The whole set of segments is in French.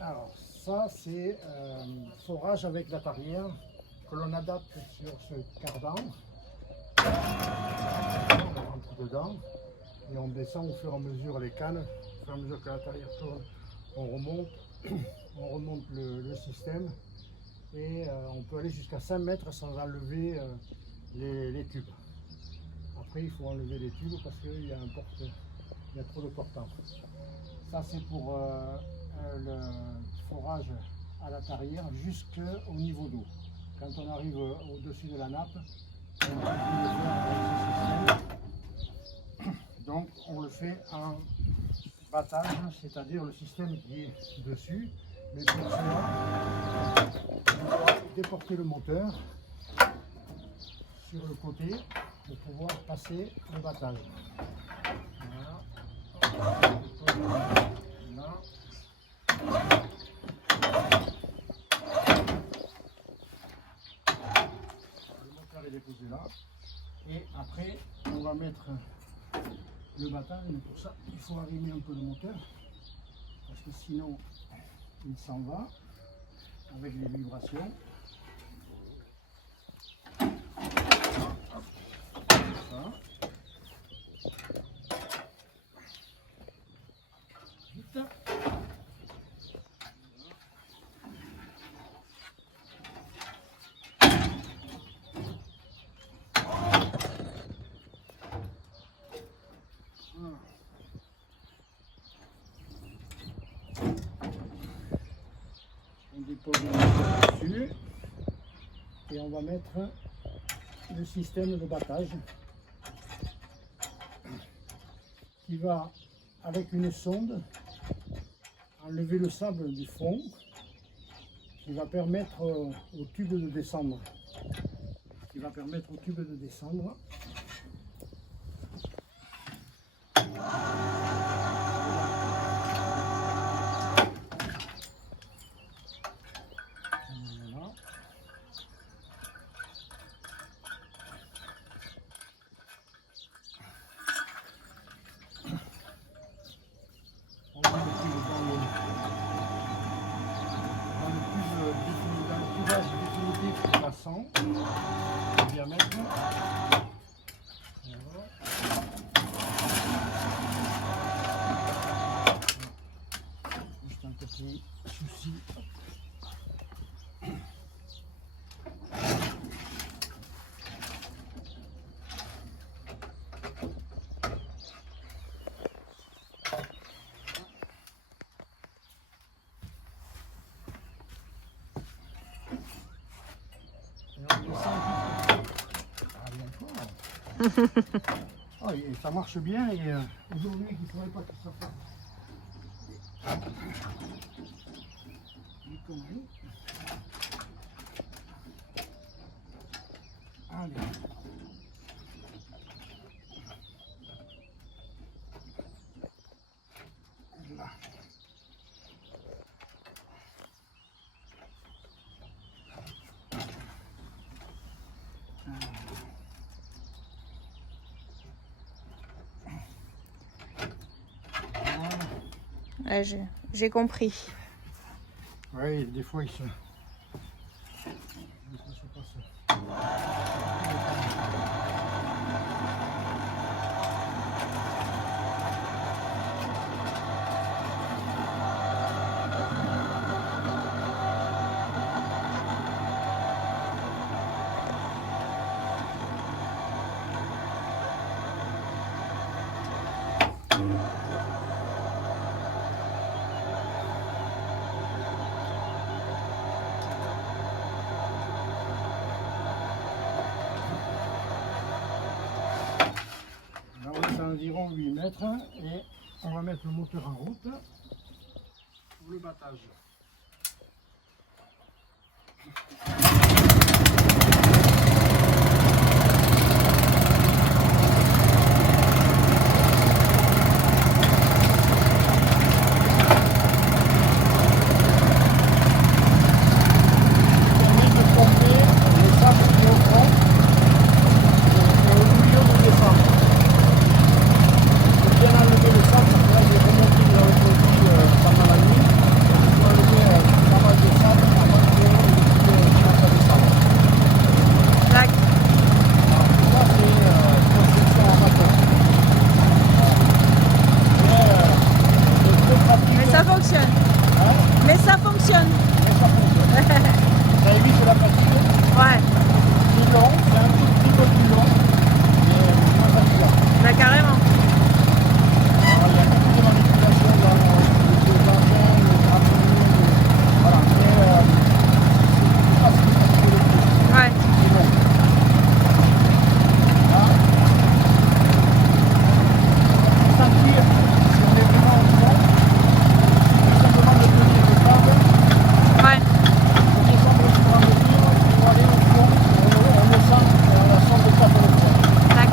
Alors, ça, c'est forage avec la tarière que l'on adapte sur ce cardan. On rentre dedans et on descend au fur et à mesure les cannes. Au fur et à mesure que la tarière tourne, on remonte le système et on peut aller jusqu'à 5 mètres sans enlever les tubes. Après, il faut enlever les tubes parce qu'il y a trop de portants. Ça, c'est pour le forage à la tarière jusqu'au niveau d'eau. Quand on arrive au-dessus de la nappe, on peut le faire avec ce système. Donc, on le fait en battage, c'est-à-dire le système qui est dessus. Mais pour cela, on doit déporter le moteur sur le côté pour pouvoir passer le battage. Voilà. Là. Le moteur est déposé là. Et après, on va mettre le battage. Mais pour ça, il faut arrimer un peu le moteur. Parce que sinon, il s'en va avec les vibrations. Ça. Vite. On dépose le moteur dessus et on va mettre le système de battage qui va, avec une sonde, enlever le sable du fond qui va permettre au tube de descendre. Voilà. On va mettre dans le cuvage définitif de la 100 de diamètre. Voilà. Juste un petit souci. Oh, et ça marche bien et aujourd'hui il ne faudrait pas que ça fasse des conneries. Allez. Là. Ouais, j'ai compris. Oui, des fois il se passe. Là, on est à environ 8 mètres et on va mettre le moteur en route pour le battage. Bien enlever le sable, là j'ai remonté dans le produit pendant la nuit. fonctionne. Hein? Mais ça fonctionne. Mais ça fonctionne. Ça évite la fatigue. Ouais, C'est long, c'est un tout petit peu plus long, mais moins fatigant. bah carrément. Alors, il y a beaucoup de manipulations dans le engin, le grappling, voilà, mais c'est pas ce qui fatigue le plus. Ouais, C'est bon. Là, sentir si on est vraiment au fond, c'est simplement de tenir le câble, ouais, de descendre au fur et à mesure pour aller au fond, on le sent, la sonde tape le fond. tac.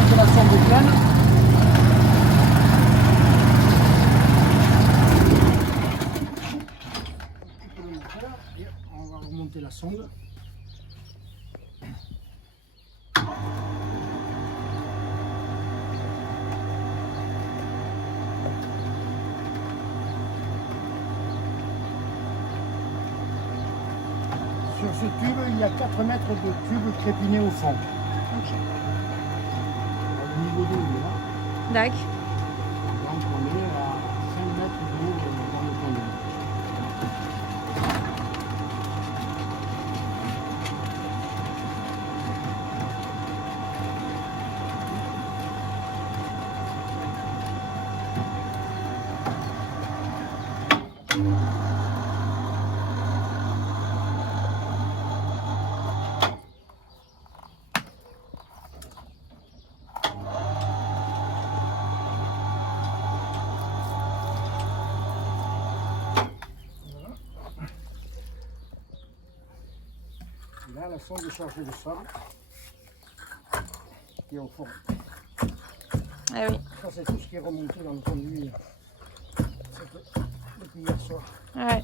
Quand la sonde est pleine, on coupe le moteur et on va remonter la sonde. Sur ce tube, il y a 4 mètres de tube crépiné au fond. Ok. Au niveau d'eau, il est là. Dac. Donc on est à 5 mètres d'eau dans le tunnel. Et là, la sonde est chargée de sable qui est au fond. Ah oui. Ça, c'est tout ce qui est remonté dans le conduit depuis hier soir. Ouais.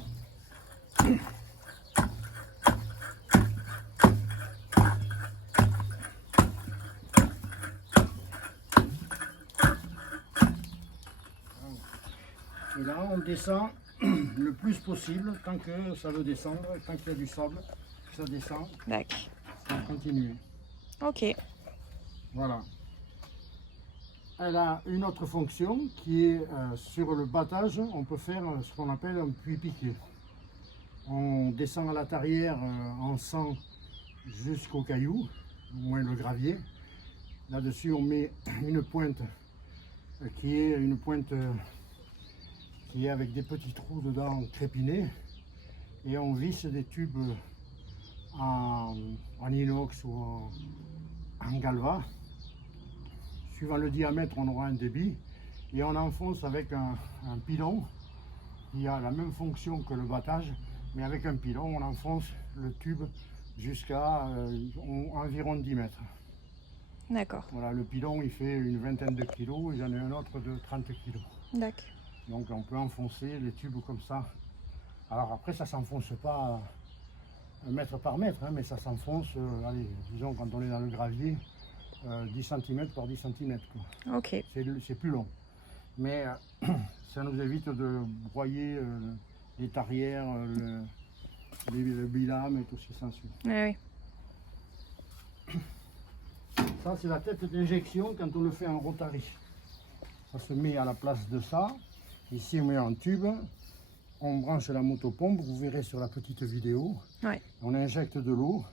Et là, on descend le plus possible tant que ça veut descendre, tant qu'il y a du sable, que ça descend, Dac. on continue. Ok. Voilà. Elle a une autre fonction qui est sur le battage, on peut faire ce qu'on appelle un puits piqué. On descend à la tarière en sang jusqu'au caillou, au moins le gravier. Là-dessus, on met une pointe qui est une pointe qui est avec des petits trous dedans crépinés, et on visse des tubes en inox ou en galva. Suivant le diamètre, on aura un débit, et on enfonce avec un pilon qui a la même fonction que le battage, mais avec un pilon, on enfonce le tube jusqu'à environ 10 mètres. D'accord. Voilà, le pilon il fait une vingtaine de kilos, et j'en ai un autre de 30 kilos. Dac. Donc on peut enfoncer les tubes comme ça. Alors après, ça s'enfonce pas mètre par mètre, hein, mais ça s'enfonce, allez, disons quand on est dans le gravier, 10 cm par 10 cm. Ok. C'est plus long. Mais ça nous évite de broyer les tarières, le bilame et tout ce qui s'ensuit. Ah oui. Ça, c'est la tête d'injection quand on le fait en rotary. Ça se met à la place de ça. Ici, on met un tube. On branche la motopompe, vous verrez sur la petite vidéo. Ouais. On injecte de l'eau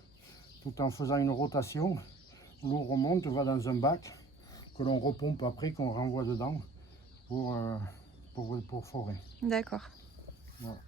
tout en faisant une rotation. L'eau remonte, va dans un bac que l'on repompe après, qu'on renvoie dedans pour forer. D'accord. Voilà.